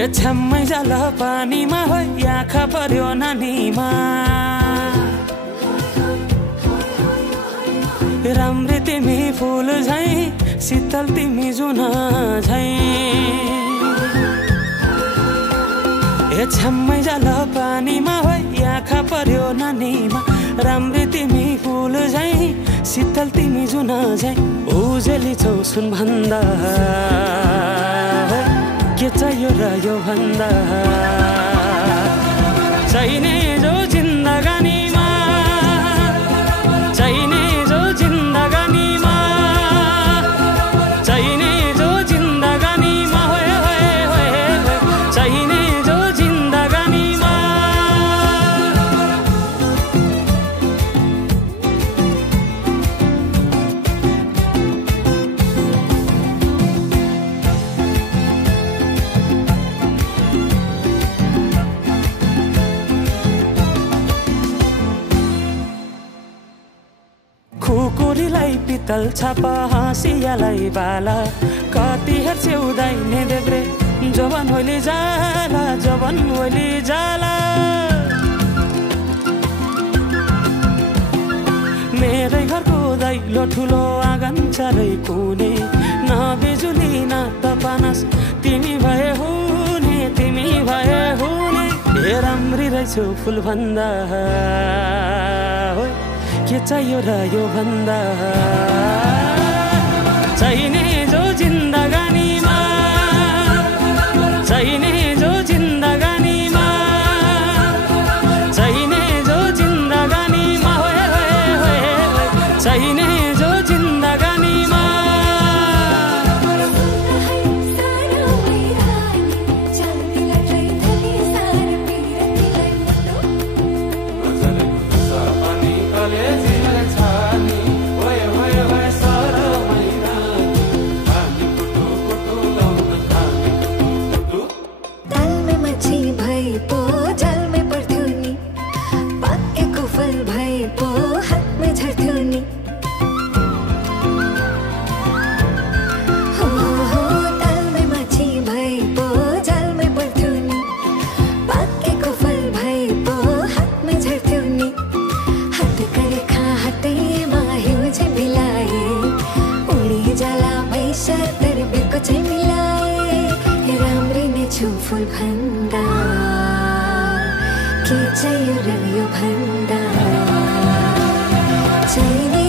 ए छ्याम्मै जाल पानीमा हो आँखा पर्यो नानीमा राम्री तिमी फुल झै शीतल तिमी जुन झै ए छ्याम्मै जाल पानीमा हो आँखा पर्यो नानीमा राम्री तिमी फुल झै शीतल तिमी जुन झै उजेली छौ सुन भन्दा के चाहियो र यो भन्दा चाहिने जो जिन्दगानीमा चाहिने जो जिन्दगानीमा चाहिने जो जिन्दगानीमा होए होए होए चाहिने जो जिन्दगानीमा खुकुरीलाई पितल छापा हाँसियालाई बाला कति हेर्छौ दाइने देब्रे जवन होली जाला जवन होली जाला मेरै घरको दैलो ठुलो आँगन चारै कुने न बिजुली न त पानस तिमी भए हुने तिमी भए हुने ए राम्री रहेछौ फुल भन्दा के चाहियो र यो भन्दा चाहिने जो जिन्दगानीमा चाहिने जो जिन्दगानीमा चाहिने जो जिन्दगानीमा होए होए होए चाहिने जो जिन्दगानीमा फुल भन्दा के चाहियो र यो भन्दा चाहिने